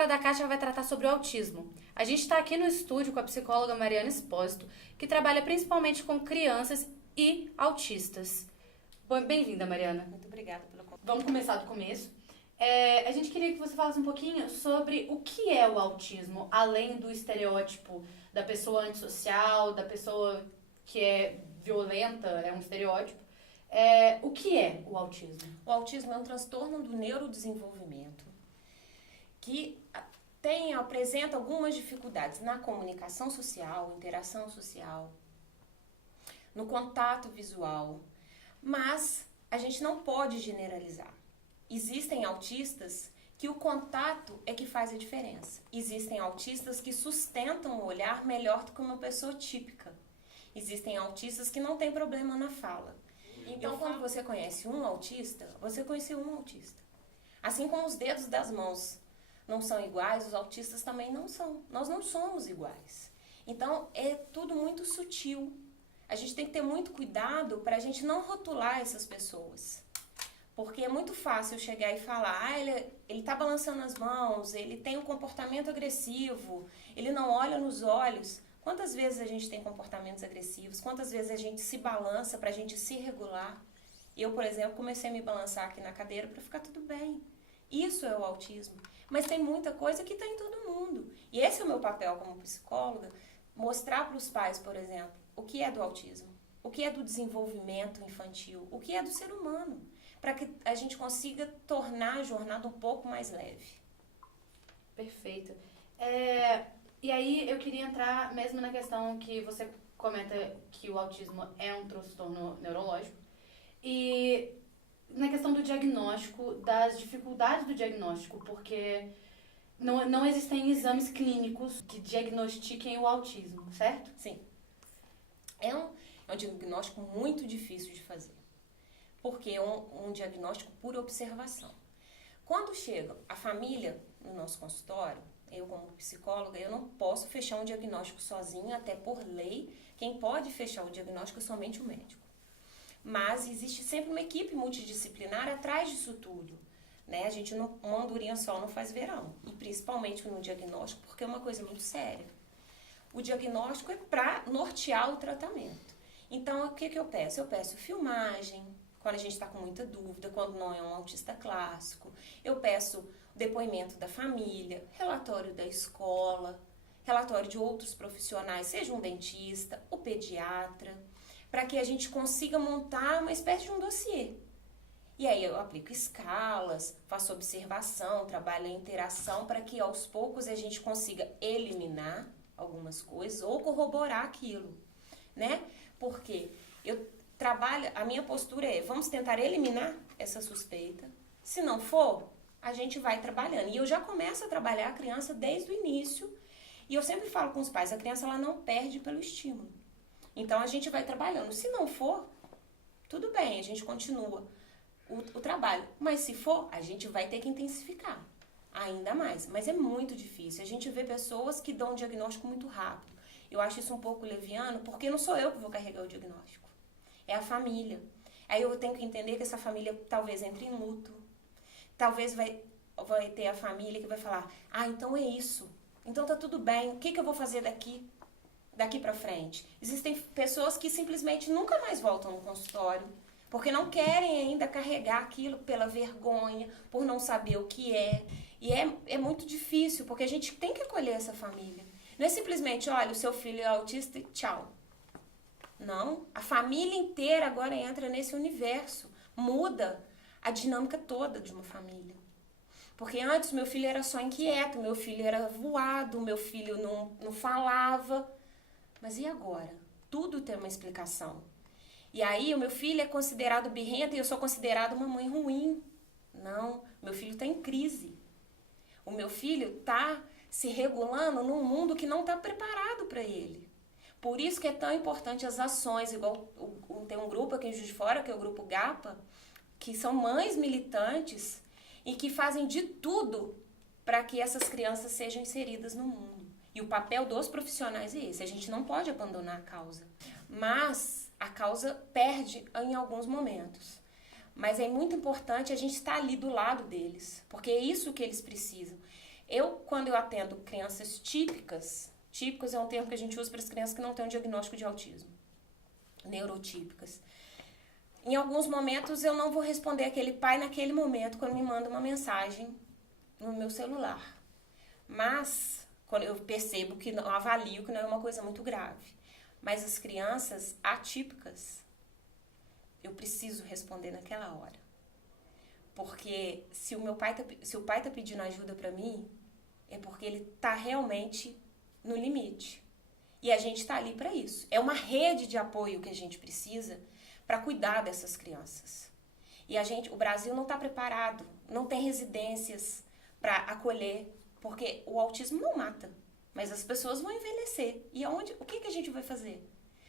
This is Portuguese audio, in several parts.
Fora da Caixa vai tratar sobre o autismo. A gente está aqui no estúdio com a psicóloga Mariana Espósito, que trabalha principalmente com crianças e autistas. Bem-vinda, Mariana. Muito obrigada pelo convite. Vamos começar do começo. A gente queria que você falasse um pouquinho sobre o que é o autismo, além do estereótipo da pessoa antissocial, da pessoa que é violenta, é um estereótipo. O que é o autismo? O autismo é um transtorno do neurodesenvolvimento que apresenta algumas dificuldades na comunicação social, interação social, no contato visual, mas a gente não pode generalizar. Existem autistas que o contato é que faz a diferença. Existem autistas que sustentam o olhar melhor do que uma pessoa típica. Existem autistas que não têm problema na fala. Então, quando você conhece um autista, você conheceu um autista. Assim como os dedos das mãos não são iguais, os autistas também não são. Nós não somos iguais. Então, é tudo muito sutil. A gente tem que ter muito cuidado para a gente não rotular essas pessoas. Porque é muito fácil chegar e falar, ele tá balançando as mãos, ele tem um comportamento agressivo, ele não olha nos olhos. Quantas vezes a gente tem comportamentos agressivos? Quantas vezes a gente se balança para a gente se regular? Eu, por exemplo, comecei a me balançar aqui na cadeira para ficar tudo bem. Isso é o autismo. Mas tem muita coisa que está em todo mundo. E esse é o meu papel como psicóloga, mostrar para os pais, por exemplo, o que é do autismo, o que é do desenvolvimento infantil, o que é do ser humano, para que a gente consiga tornar a jornada um pouco mais leve. Perfeito. E aí eu queria entrar mesmo na questão que você comenta que o autismo é um transtorno neurológico e na questão do diagnóstico, das dificuldades do diagnóstico, porque não existem exames clínicos que diagnostiquem o autismo, certo? Sim. É um diagnóstico muito difícil de fazer, porque é um diagnóstico por observação. Quando chega a família no nosso consultório, eu como psicóloga, eu não posso fechar um diagnóstico sozinha, até por lei, quem pode fechar o diagnóstico é somente o médico. Mas existe sempre uma equipe multidisciplinar atrás disso tudo, né? A gente uma andorinha só não faz verão, e principalmente no diagnóstico, porque é uma coisa muito séria. O diagnóstico é para nortear o tratamento. Então, o que eu peço? Eu peço filmagem, quando a gente está com muita dúvida, quando não é um autista clássico. Eu peço depoimento da família, relatório da escola, relatório de outros profissionais, seja um dentista, o pediatra, para que a gente consiga montar uma espécie de um dossiê. E aí eu aplico escalas, faço observação, trabalho a interação, para que aos poucos a gente consiga eliminar algumas coisas ou corroborar aquilo, né? Porque a minha postura é, vamos tentar eliminar essa suspeita. Se não for, a gente vai trabalhando. E eu já começo a trabalhar a criança desde o início. E eu sempre falo com os pais, a criança ela não perde pelo estímulo. Então a gente vai trabalhando. Se não for, tudo bem, a gente continua o trabalho. Mas se for, a gente vai ter que intensificar ainda mais. Mas é muito difícil. A gente vê pessoas que dão um diagnóstico muito rápido. Eu acho isso um pouco leviano, porque não sou eu que vou carregar o diagnóstico. É a família. Aí eu tenho que entender que essa família talvez entre em luto. Talvez vai ter a família que vai falar, então é isso. Então tá tudo bem. O que eu vou fazer daqui pra frente? Existem pessoas que simplesmente nunca mais voltam no consultório, porque não querem ainda carregar aquilo pela vergonha, por não saber o que é. E é muito difícil, porque a gente tem que acolher essa família. Não é simplesmente, olha, o seu filho é autista e tchau. Não, a família inteira agora entra nesse universo. Muda a dinâmica toda de uma família. Porque antes meu filho era só inquieto, meu filho era voado, meu filho não falava. Mas e agora? Tudo tem uma explicação. E aí o meu filho é considerado birrento e eu sou considerada uma mãe ruim. Não, meu filho está em crise. O meu filho está se regulando num mundo que não está preparado para ele. Por isso que é tão importante as ações, igual tem um grupo aqui em Juiz de Fora, que é o grupo GAPA, que são mães militantes e que fazem de tudo para que essas crianças sejam inseridas no mundo. E o papel dos profissionais é esse, a gente não pode abandonar a causa. Mas a causa perde em alguns momentos. Mas é muito importante a gente estar ali do lado deles, porque é isso que eles precisam. Quando eu atendo crianças típicas é um termo que a gente usa para as crianças que não têm um diagnóstico de autismo, neurotípicas. Em alguns momentos eu não vou responder aquele pai naquele momento quando me manda uma mensagem no meu celular. Mas quando eu percebo que não avalio que não é uma coisa muito grave. Mas as crianças atípicas, eu preciso responder naquela hora. Porque se o pai tá pedindo ajuda para mim, é porque ele tá realmente no limite. E a gente tá ali para isso. É uma rede de apoio que a gente precisa para cuidar dessas crianças. E o Brasil não está preparado, não tem residências para acolher, porque o autismo não mata, mas as pessoas vão envelhecer. E o que a gente vai fazer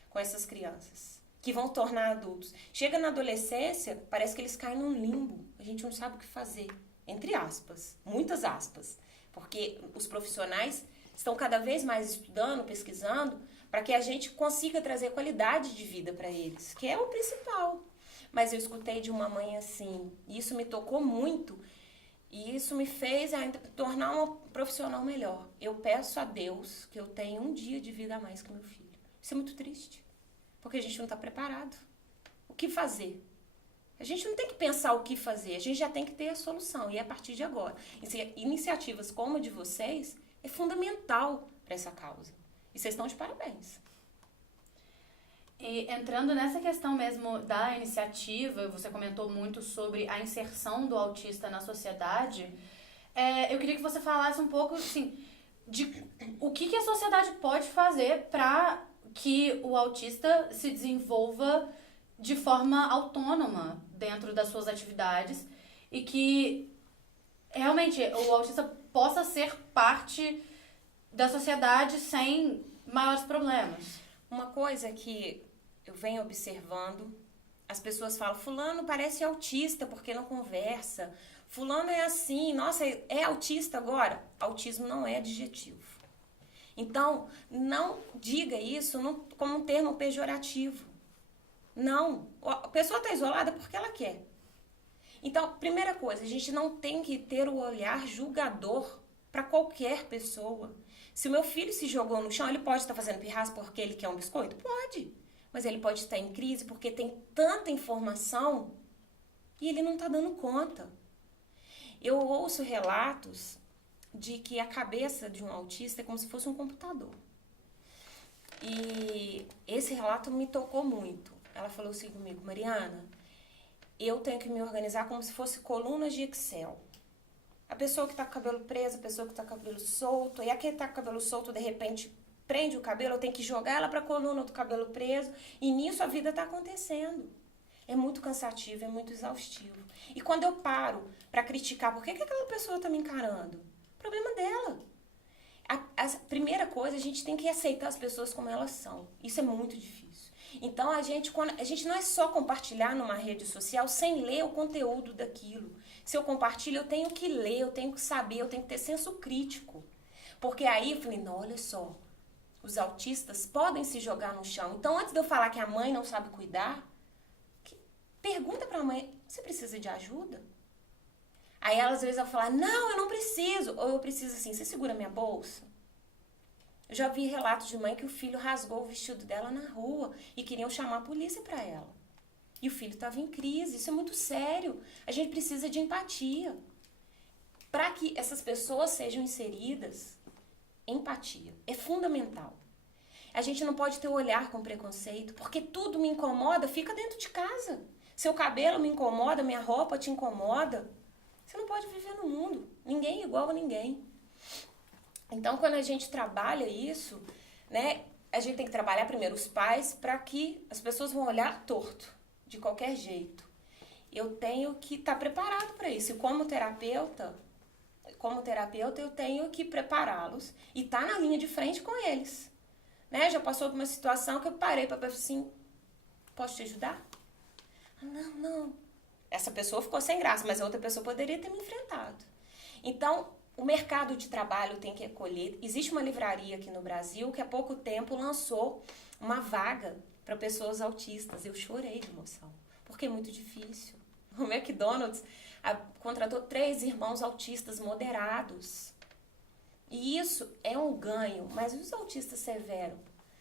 com essas crianças que vão tornar adultos? Chega na adolescência, parece que eles caem num limbo. A gente não sabe o que fazer, entre aspas, muitas aspas, porque os profissionais estão cada vez mais estudando, pesquisando, para que a gente consiga trazer qualidade de vida para eles, que é o principal. Mas eu escutei de uma mãe assim, e isso me tocou muito, e isso me fez ainda tornar uma profissional melhor. Eu peço a Deus que eu tenha um dia de vida a mais que meu filho. Isso é muito triste, porque a gente não está preparado. O que fazer? A gente não tem que pensar o que fazer, a gente já tem que ter a solução, e é a partir de agora. Iniciativas como a de vocês é fundamental para essa causa. E vocês estão de parabéns. E entrando nessa questão mesmo da iniciativa, você comentou muito sobre a inserção do autista na sociedade. Eu queria que você falasse um pouco, assim, de o que a sociedade pode fazer para que o autista se desenvolva de forma autônoma dentro das suas atividades e que realmente o autista possa ser parte da sociedade sem maiores problemas. Uma coisa que eu venho observando, as pessoas falam, fulano parece autista porque não conversa, fulano é assim, nossa, é autista agora? Autismo não é adjetivo. Então, não diga isso como um termo pejorativo. Não, a pessoa está isolada porque ela quer. Então, primeira coisa, a gente não tem que ter o olhar julgador para qualquer pessoa. Se o meu filho se jogou no chão, ele pode estar fazendo pirraça porque ele quer um biscoito? Pode. Mas ele pode estar em crise porque tem tanta informação e ele não está dando conta. Eu ouço relatos de que a cabeça de um autista é como se fosse um computador. E esse relato me tocou muito. Ela falou assim comigo, Mariana, eu tenho que me organizar como se fosse colunas de Excel. A pessoa que está com o cabelo preso, a pessoa que está com o cabelo solto, e a que está com o cabelo solto, de repente, prende o cabelo, eu tenho que jogar ela para a coluna do cabelo preso, e nisso a vida está acontecendo. É muito cansativo, é muito exaustivo. E quando eu paro para criticar, por que aquela pessoa está me encarando? Problema dela. A primeira coisa, a gente tem que aceitar as pessoas como elas são. Isso é muito difícil. Então, a gente não é só compartilhar numa rede social sem ler o conteúdo daquilo. Se eu compartilho, eu tenho que ler, eu tenho que saber, eu tenho que ter senso crítico. Porque aí eu falei, não, olha só, os autistas podem se jogar no chão. Então, antes de eu falar que a mãe não sabe cuidar, pergunta pra mãe, você precisa de ajuda? Aí ela às vezes vai falar, não, eu não preciso. Ou eu preciso assim, você segura minha bolsa? Eu já vi relatos de mãe que o filho rasgou o vestido dela na rua e queriam chamar a polícia para ela. E o filho estava em crise, isso é muito sério. A gente precisa de empatia. Para que essas pessoas sejam inseridas, empatia é fundamental. A gente não pode ter o olhar com preconceito, porque tudo me incomoda, fica dentro de casa. Seu cabelo me incomoda, minha roupa te incomoda. Você não pode viver no mundo. Ninguém é igual a ninguém. Então, quando a gente trabalha isso, né, a gente tem que trabalhar primeiro os pais para que as pessoas vão olhar torto, de qualquer jeito. Eu tenho que estar preparado para isso. E como terapeuta, eu tenho que prepará-los e estar na linha de frente com eles. Né? Já passou por uma situação que eu parei para pensar assim, posso te ajudar? Não. Essa pessoa ficou sem graça, mas a outra pessoa poderia ter me enfrentado. Então, o mercado de trabalho tem que acolher. Existe uma livraria aqui no Brasil que há pouco tempo lançou uma vaga para pessoas autistas. Eu chorei de emoção, porque é muito difícil. O McDonald's contratou 3 irmãos autistas moderados E isso é um ganho, mas os autistas severos,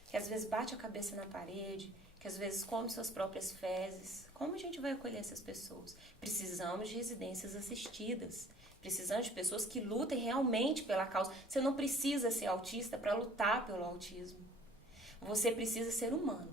que às vezes bate a cabeça na parede, que às vezes come suas próprias fezes, como a gente vai acolher essas pessoas? Precisamos de residências assistidas, precisamos de pessoas que lutem realmente pela causa. Você não precisa ser autista para lutar pelo autismo. Você precisa ser humano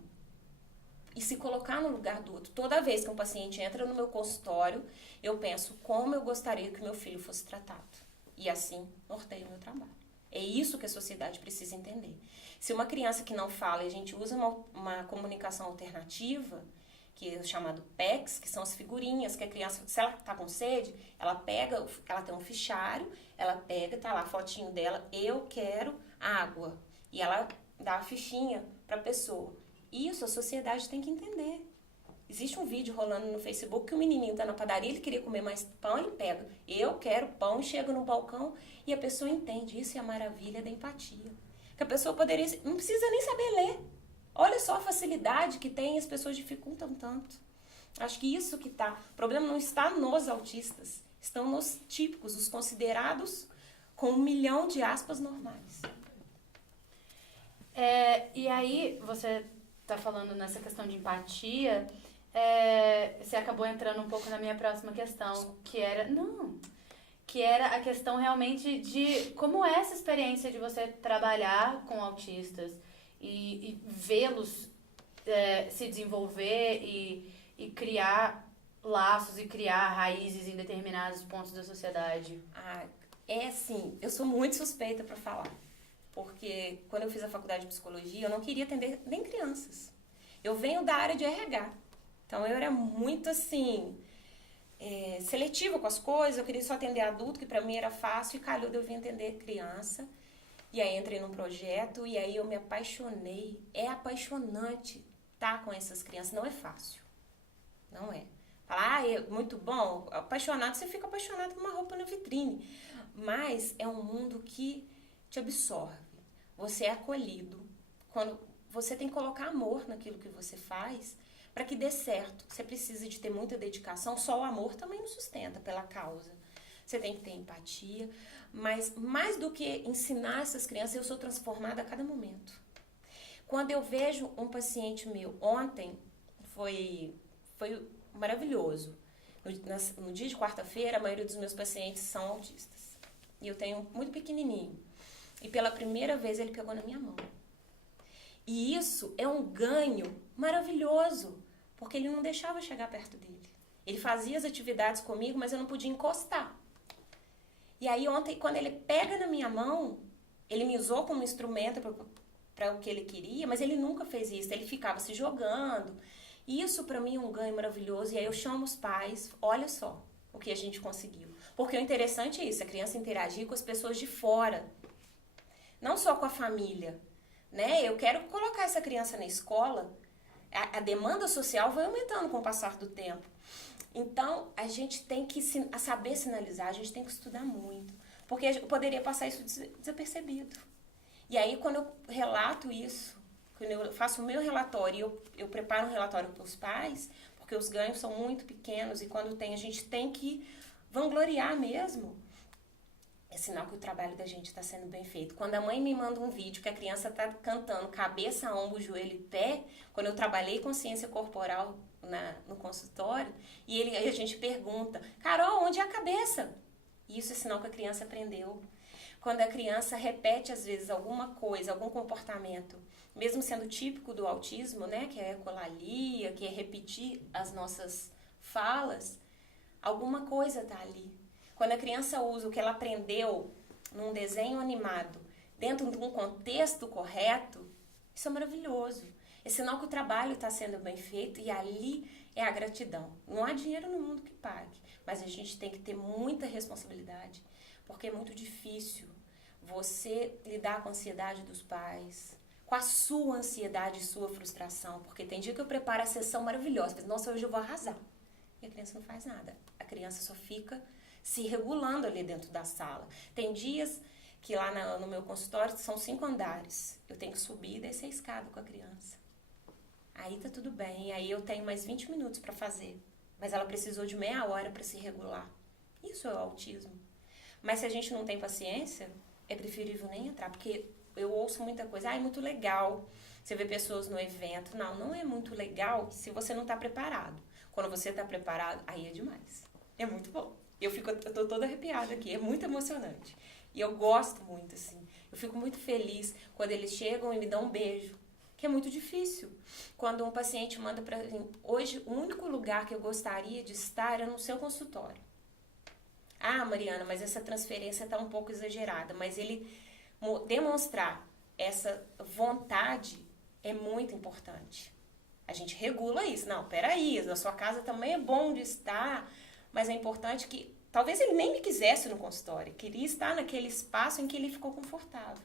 e se colocar no lugar do outro. Toda vez que um paciente entra no meu consultório, eu penso como eu gostaria que meu filho fosse tratado. E assim, norteio o meu trabalho. É isso que a sociedade precisa entender. Se uma criança que não fala e a gente usa uma comunicação alternativa, que é o chamado PECs, que são as figurinhas que a criança, se ela está com sede, ela pega, ela tem um fichário, ela pega, tá lá a fotinho dela, eu quero água. E ela dá a fichinha para a pessoa. Isso a sociedade tem que entender. Existe um vídeo rolando no Facebook que o menininho tá na padaria, ele queria comer mais pão, ele pega. Eu quero pão, chega no balcão e a pessoa entende. Isso é a maravilha da empatia. Que a pessoa poderia, não precisa nem saber ler. Olha só a facilidade que tem e as pessoas dificultam tanto. Acho que isso que tá. O problema não está nos autistas, estão nos típicos, os considerados com 1 milhão de aspas normais. E aí, você tá falando nessa questão de empatia, você acabou entrando um pouco na minha próxima questão, que era a questão realmente de como é essa experiência de você trabalhar com autistas e vê-los se desenvolver e criar laços e criar raízes em determinados pontos da sociedade. Assim, eu sou muito suspeita para falar. Porque quando eu fiz a faculdade de psicologia, eu não queria atender nem crianças. Eu venho da área de RH. Então, eu era muito, assim, seletiva com as coisas. Eu queria só atender adulto, que pra mim era fácil. E calhou de eu vir atender criança. E aí, entrei num projeto e aí eu me apaixonei. É apaixonante estar com essas crianças. Não é fácil. Não é. Falar, é muito bom. Apaixonado, você fica apaixonado por uma roupa na vitrine. Mas é um mundo que te absorve. Você é acolhido. Quando você tem que colocar amor naquilo que você faz para que dê certo. Você precisa de ter muita dedicação. Só o amor também não sustenta pela causa. Você tem que ter empatia. Mas mais do que ensinar essas crianças, eu sou transformada a cada momento. Quando eu vejo um paciente meu, ontem foi maravilhoso. No dia de quarta-feira, a maioria dos meus pacientes são autistas. E eu tenho um muito pequenininho. E pela primeira vez ele pegou na minha mão. E isso é um ganho maravilhoso, porque ele não deixava eu chegar perto dele. Ele fazia as atividades comigo, mas eu não podia encostar. E aí ontem, quando ele pega na minha mão, ele me usou como instrumento para o que ele queria, mas ele nunca fez isso. Ele ficava se jogando. E isso para mim é um ganho maravilhoso. E aí eu chamo os pais, olha só o que a gente conseguiu. Porque o interessante é isso, a criança interagir com as pessoas de fora. Não só com a família, né? Eu quero colocar essa criança na escola, a demanda social vai aumentando com o passar do tempo. Então, a gente tem que saber sinalizar, a gente tem que estudar muito, porque eu poderia passar isso desapercebido. E aí, quando eu relato isso, quando eu faço o meu relatório, eu preparo um relatório para os pais, porque os ganhos são muito pequenos e quando tem, a gente tem que vangloriar mesmo. É sinal que o trabalho da gente está sendo bem feito. Quando a mãe me manda um vídeo que a criança está cantando cabeça, ombro, joelho e pé, quando eu trabalhei consciência corporal no consultório, e aí a gente pergunta, Carol, onde é a cabeça? E isso é sinal que a criança aprendeu. Quando a criança repete, às vezes, alguma coisa, algum comportamento, mesmo sendo típico do autismo, né, que é a ecolalia, que é repetir as nossas falas, alguma coisa está ali. Quando a criança usa o que ela aprendeu num desenho animado dentro de um contexto correto, isso é maravilhoso. É sinal que o trabalho está sendo bem feito e ali é a gratidão. Não há dinheiro no mundo que pague, mas a gente tem que ter muita responsabilidade, porque é muito difícil você lidar com a ansiedade dos pais, com a sua ansiedade e sua frustração, porque tem dia que eu preparo a sessão maravilhosa, mas nossa, hoje eu vou arrasar. E a criança não faz nada. A criança só fica se regulando ali dentro da sala. Tem dias que lá no meu consultório são 5 andares. Eu tenho que subir e descer a escada com a criança. Aí tá tudo bem. Aí eu tenho mais 20 minutos para fazer. Mas ela precisou de meia hora para se regular. Isso é o autismo. Mas se a gente não tem paciência, é preferível nem entrar, porque eu ouço muita coisa, é muito legal você vê pessoas no evento. Não é muito legal se você não está preparado. Quando você está preparado, aí é demais. É muito bom. Eu tô toda arrepiada aqui, é muito emocionante. E eu gosto muito, assim. Eu fico muito feliz quando eles chegam e me dão um beijo, que é muito difícil. Quando um paciente manda para mim, hoje o único lugar que eu gostaria de estar é no seu consultório. Ah, Mariana, mas essa transferência está um pouco exagerada. Mas ele demonstrar essa vontade é muito importante. A gente regula isso. Não, peraí, na sua casa também é bom de estar, mas é importante que, talvez ele nem me quisesse no consultório, queria estar naquele espaço em que ele ficou confortável.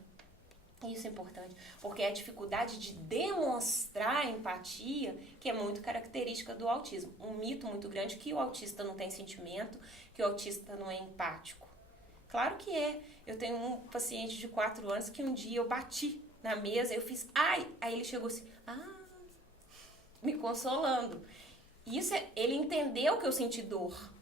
Isso é importante, porque é a dificuldade de demonstrar empatia que é muito característica do autismo. Um mito muito grande que o autista não tem sentimento, que o autista não é empático. Claro que é. Eu tenho um paciente de 4 anos que um dia eu bati na mesa, eu fiz, ai! Aí ele chegou assim, me consolando. Isso ele entendeu que eu senti dor.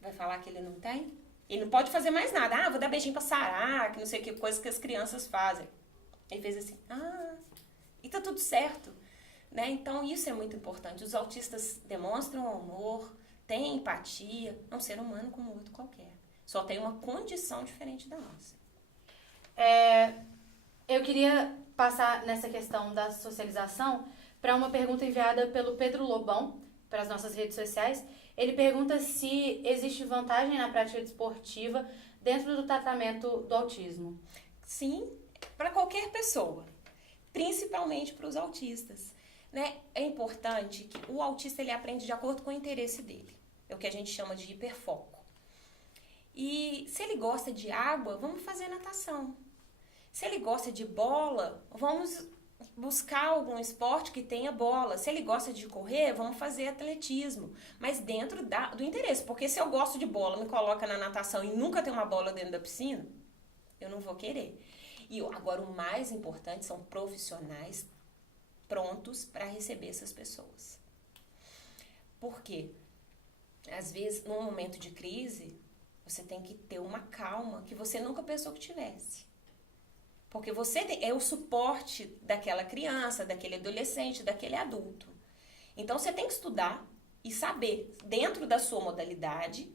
Vai falar que ele não tem? Ele não pode fazer mais nada. Vou dar beijinho pra sarar, que não sei o que, coisa que as crianças fazem. Ele fez assim, e tá tudo certo. Né? Então, isso é muito importante. Os autistas demonstram amor, têm empatia, é um ser humano como outro qualquer. Só tem uma condição diferente da nossa. Eu queria passar nessa questão da socialização para uma pergunta enviada pelo Pedro Lobão, para as nossas redes sociais. Ele pergunta se existe vantagem na prática desportiva dentro do tratamento do autismo. Sim, para qualquer pessoa, principalmente para os autistas. Né? É importante que o autista ele aprende de acordo com o interesse dele. É o que a gente chama de hiperfoco. E se ele gosta de água, vamos fazer natação. Se ele gosta de bola, vamos buscar algum esporte que tenha bola. Se ele gosta de correr, vamos fazer atletismo. Mas dentro do interesse. Porque se eu gosto de bola, me coloca na natação e nunca tem uma bola dentro da piscina, eu não vou querer. E agora o mais importante são profissionais prontos para receber essas pessoas. Por quê? Às vezes, num momento de crise, você tem que ter uma calma que você nunca pensou que tivesse. Porque você é o suporte daquela criança, daquele adolescente, daquele adulto. Então, você tem que estudar e saber, dentro da sua modalidade,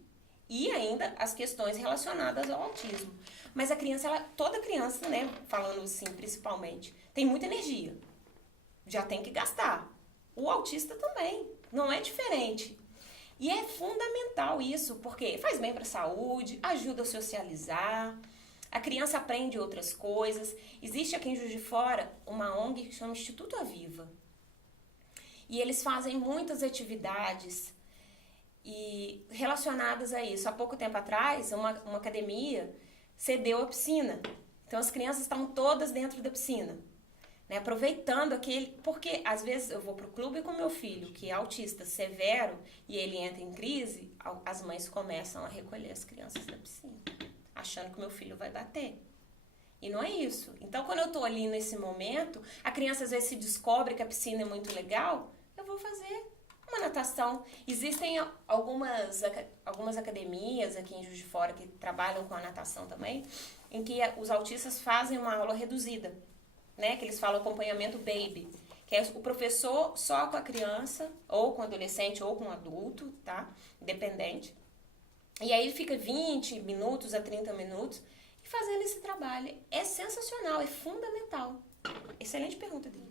e ainda as questões relacionadas ao autismo. Mas a criança, toda criança, né, falando assim principalmente, tem muita energia. Já tem que gastar. O autista também, não é diferente. E é fundamental isso, porque faz bem para a saúde, ajuda a socializar, a criança aprende outras coisas. Existe aqui em Juiz de Fora uma ONG que chama Instituto Aviva. E eles fazem muitas atividades relacionadas a isso. Há pouco tempo atrás, uma academia cedeu a piscina. Então as crianças estão todas dentro da piscina. Né, aproveitando porque às vezes eu vou pro clube com meu filho, que é autista severo, e ele entra em crise, as mães começam a recolher as crianças da piscina, achando que meu filho vai bater. E não é isso. Então, quando eu tô ali nesse momento, a criança às vezes se descobre que a piscina é muito legal, eu vou fazer uma natação. Existem algumas academias aqui em Juiz de Fora que trabalham com a natação também, em que os autistas fazem uma aula reduzida. Né, que eles falam acompanhamento baby, que é o professor só com a criança, ou com o adolescente, ou com o adulto, tá? Independente. E aí ele fica 20 minutos a 30 minutos e fazendo esse trabalho. É sensacional, é fundamental. Excelente pergunta, Dina.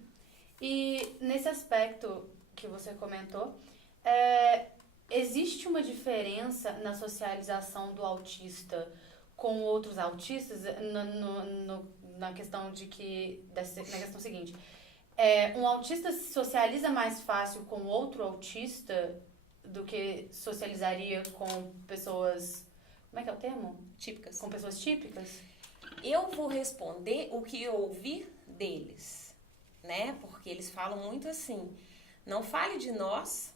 E nesse aspecto que você comentou, existe uma diferença na socialização do autista com outros autistas na questão na questão seguinte, um autista se socializa mais fácil com outro autista do que socializaria com pessoas, como é que é o termo? Típicas. Com pessoas típicas? Eu vou responder o que eu ouvi deles, né? Porque eles falam muito assim, não fale de nós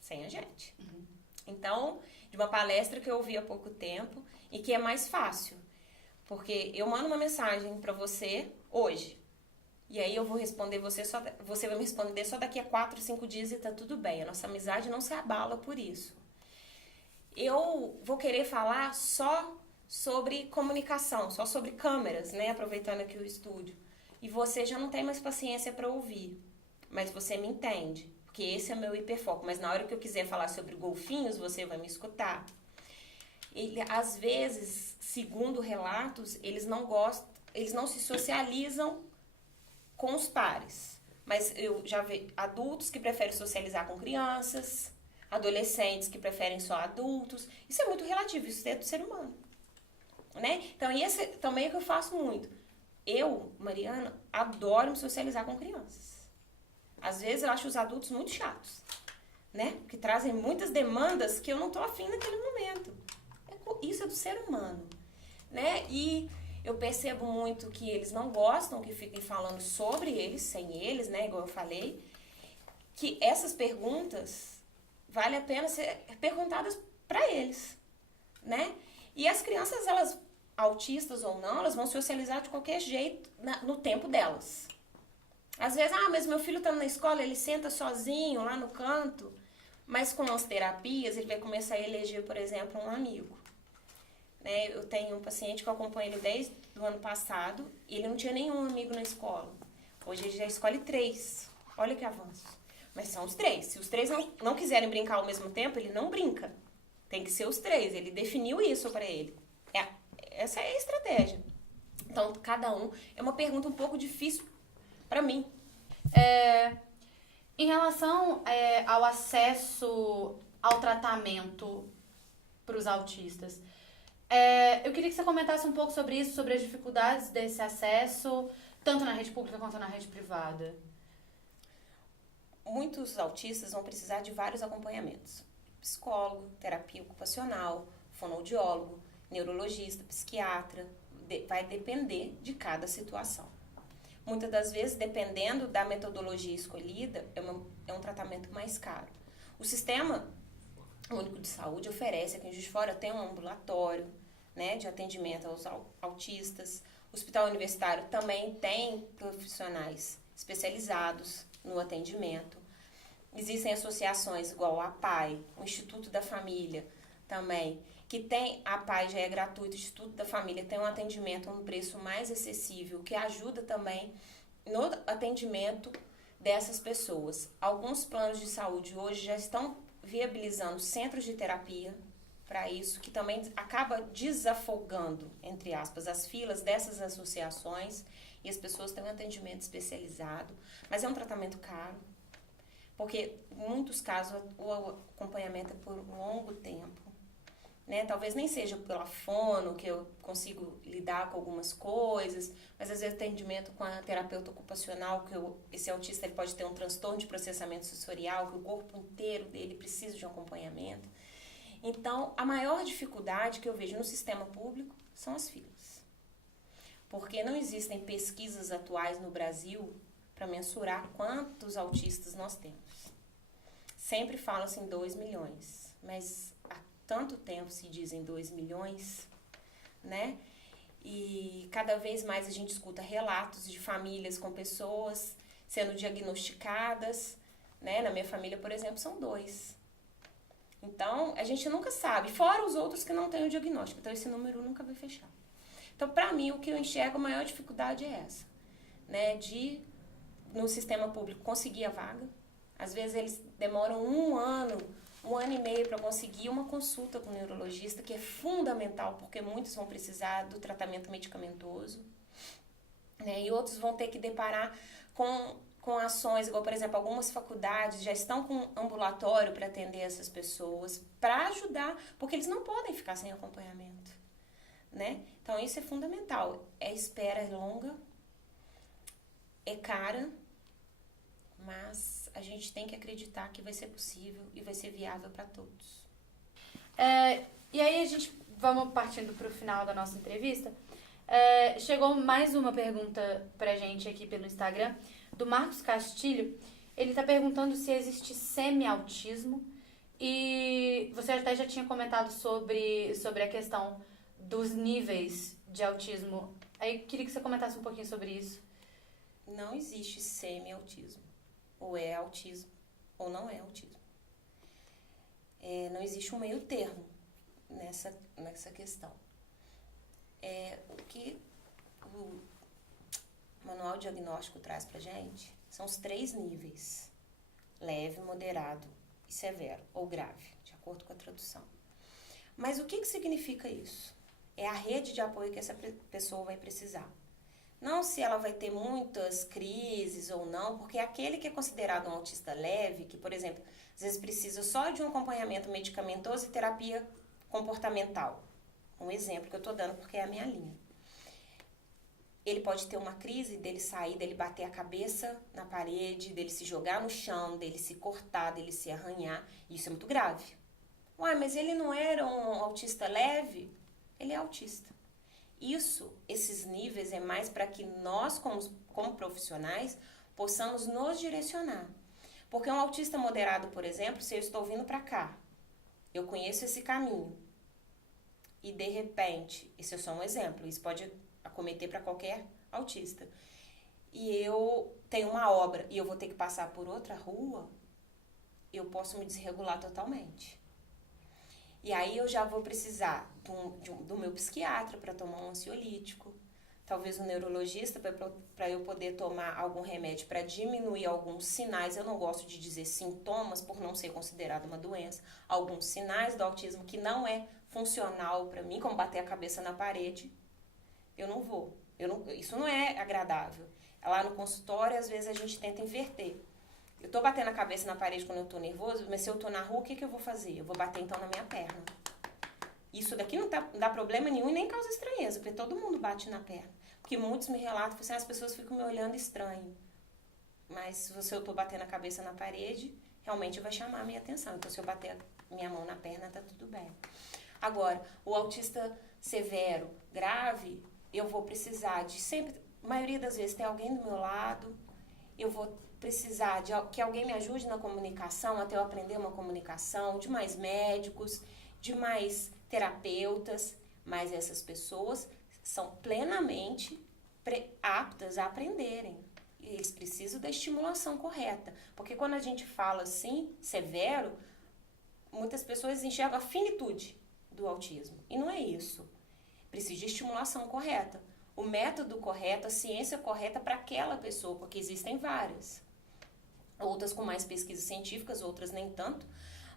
sem a gente. Uhum. Então, de uma palestra que eu ouvi há pouco tempo e que é mais fácil. Porque eu mando uma mensagem para você hoje. E aí eu vou responder você vai me responder só daqui a 4, 5 dias e tá tudo bem. A nossa amizade não se abala por isso. Eu vou querer falar só sobre comunicação, só sobre câmeras, né? Aproveitando aqui o estúdio. E você já não tem mais paciência para ouvir, mas você me entende, porque esse é o meu hiperfoco. Mas na hora que eu quiser falar sobre golfinhos, você vai me escutar. Às vezes, segundo relatos, eles não gostam, eles não se socializam com os pares. Mas eu já vi adultos que preferem socializar com crianças, adolescentes que preferem só adultos. Isso é muito relativo, isso é do ser humano, né? Então, esse também é o que eu faço muito. Eu, Mariana, adoro me socializar com crianças. Às vezes eu acho os adultos muito chatos, né? Que trazem muitas demandas que eu não tô afim naquele momento. Isso é do ser humano, né? E eu percebo muito que eles não gostam que fiquem falando sobre eles, sem eles, né? Igual eu falei. Que essas perguntas vale a pena ser perguntadas para eles, né? E as crianças, elas, autistas ou não, elas vão socializar de qualquer jeito no tempo delas. Às vezes, mas meu filho tá na escola, ele senta sozinho lá no canto, mas com as terapias ele vai começar a eleger, por exemplo, um amigo. Né? Eu tenho um paciente que eu acompanho ele desde o ano passado e ele não tinha nenhum amigo na escola. Hoje ele já escolhe 3. Olha que avanço. Mas são os 3. Se os 3 não quiserem brincar ao mesmo tempo, ele não brinca. Tem que ser os 3. Ele definiu isso para ele. Essa é a estratégia. Então, cada um... É uma pergunta um pouco difícil para mim. Em relação ao acesso ao tratamento para os autistas, eu queria que você comentasse um pouco sobre isso, sobre as dificuldades desse acesso, tanto na rede pública quanto na rede privada. Muitos autistas vão precisar de vários acompanhamentos. Psicólogo, terapia ocupacional, fonoaudiólogo, neurologista, psiquiatra. Vai depender de cada situação. Muitas das vezes, dependendo da metodologia escolhida, é um tratamento mais caro. O Sistema Único de Saúde oferece, aqui em Juiz de Fora, tem um ambulatório, né, de atendimento aos autistas. O Hospital Universitário também tem profissionais especializados no atendimento. Existem associações igual a APAI, o Instituto da Família também, que tem, a APAI já é gratuito, o Instituto da Família tem um atendimento a um preço mais acessível, que ajuda também no atendimento dessas pessoas. Alguns planos de saúde hoje já estão viabilizando centros de terapia para isso, que também acaba desafogando, entre aspas, as filas dessas associações e as pessoas têm um atendimento especializado, mas é um tratamento caro, porque em muitos casos o acompanhamento é por um longo tempo, né? Talvez nem seja pela fono que eu consigo lidar com algumas coisas, mas às vezes atendimento com a terapeuta ocupacional, que esse autista ele pode ter um transtorno de processamento sensorial, que o corpo inteiro dele precisa de um acompanhamento. Então, a maior dificuldade que eu vejo no sistema público são as filas. Porque não existem pesquisas atuais no Brasil para mensurar quantos autistas nós temos. Sempre fala-se em 2 milhões, mas há tanto tempo se dizem 2 milhões, né? E cada vez mais a gente escuta relatos de famílias com pessoas sendo diagnosticadas, né? Na minha família, por exemplo, são 2. Então, a gente nunca sabe, fora os outros que não têm o diagnóstico. Então, esse número nunca vai fechar. Então, para mim, o que eu enxergo, a maior dificuldade é essa, né? No sistema público, conseguir a vaga. Às vezes, eles demoram 1 ano, 1 ano e meio para conseguir uma consulta com o neurologista, que é fundamental, porque muitos vão precisar do tratamento medicamentoso, né? E outros vão ter que deparar com ações, igual, por exemplo, algumas faculdades já estão com ambulatório para atender essas pessoas, para ajudar, porque eles não podem ficar sem acompanhamento, né? Então, isso é fundamental. A espera é longa, é cara, mas a gente tem que acreditar que vai ser possível e vai ser viável para todos. E aí, vamos partindo para o final da nossa entrevista. Chegou mais uma pergunta pra gente aqui pelo Instagram, do Marcos Castilho. Ele tá perguntando se existe semi-autismo, e você até já tinha comentado sobre a questão dos níveis de autismo. Aí eu queria que você comentasse um pouquinho sobre isso. Não existe semi-autismo. Ou é autismo ou não é autismo. Não existe um meio termo nessa questão. o que o manual diagnóstico traz pra gente são os 3 níveis: leve, moderado e severo, ou grave, de acordo com a tradução. Mas o que significa isso? É a rede de apoio que essa pessoa vai precisar. Não se ela vai ter muitas crises ou não, porque aquele que é considerado um autista leve, que, por exemplo, às vezes precisa só de um acompanhamento medicamentoso e terapia comportamental. Um exemplo que eu estou dando porque é a minha linha. Ele pode ter uma crise dele sair, dele bater a cabeça na parede, dele se jogar no chão, dele se cortar, dele se arranhar. Isso é muito grave. Uai, mas ele não era um autista leve? Ele é autista. Esses níveis é mais para que nós, como profissionais, possamos nos direcionar. Porque um autista moderado, por exemplo, se eu estou vindo para cá, eu conheço esse caminho, e de repente, esse é só um exemplo, isso pode acometer para qualquer autista, e eu tenho uma obra e eu vou ter que passar por outra rua, eu posso me desregular totalmente. E aí eu já vou precisar do meu psiquiatra para tomar um ansiolítico, talvez um neurologista para eu poder tomar algum remédio para diminuir alguns sinais. Eu não gosto de dizer sintomas por não ser considerado uma doença. Alguns sinais do autismo que não é funcional para mim, como bater a cabeça na parede, eu não vou. Isso não é agradável. Lá no consultório, às vezes a gente tenta inverter. Eu tô batendo a cabeça na parede quando eu tô nervoso, mas se eu tô na rua, o que eu vou fazer? Eu vou bater então na minha perna. Isso daqui não dá problema nenhum e nem causa estranheza, porque todo mundo bate na perna. Porque muitos me relatam que as pessoas ficam me olhando estranho. Mas se eu tô batendo a cabeça na parede, realmente vai chamar a minha atenção. Então, se eu bater a minha mão na perna, tá tudo bem. Agora, o autista severo, grave, eu vou precisar de sempre, a maioria das vezes, ter alguém do meu lado, eu vou precisar de que alguém me ajude na comunicação, até eu aprender uma comunicação, de mais médicos, de mais terapeutas, mas essas pessoas são plenamente aptas a aprenderem. Eles precisam da estimulação correta, porque quando a gente fala assim, severo, muitas pessoas enxergam a finitude do autismo, e não é isso. Precisa de estimulação correta, o método correto, a ciência correta para aquela pessoa, porque existem várias. Outras com mais pesquisas científicas, outras nem tanto,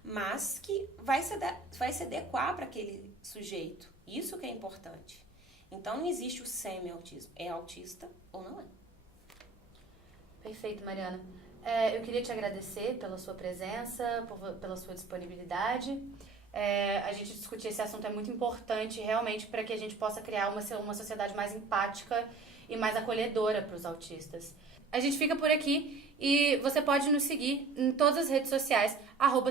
mas que vai se adequar para aquele sujeito. Isso que é importante. Então, não existe o semi-autismo. É autista ou não é. Perfeito, Mariana. Eu queria te agradecer pela sua presença, pela sua disponibilidade. A gente discutir esse assunto é muito importante, realmente, para que a gente possa criar uma sociedade mais empática e mais acolhedora para os autistas. A gente fica por aqui e você pode nos seguir em todas as redes sociais,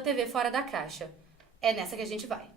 @TV Fora da Caixa. É nessa que a gente vai.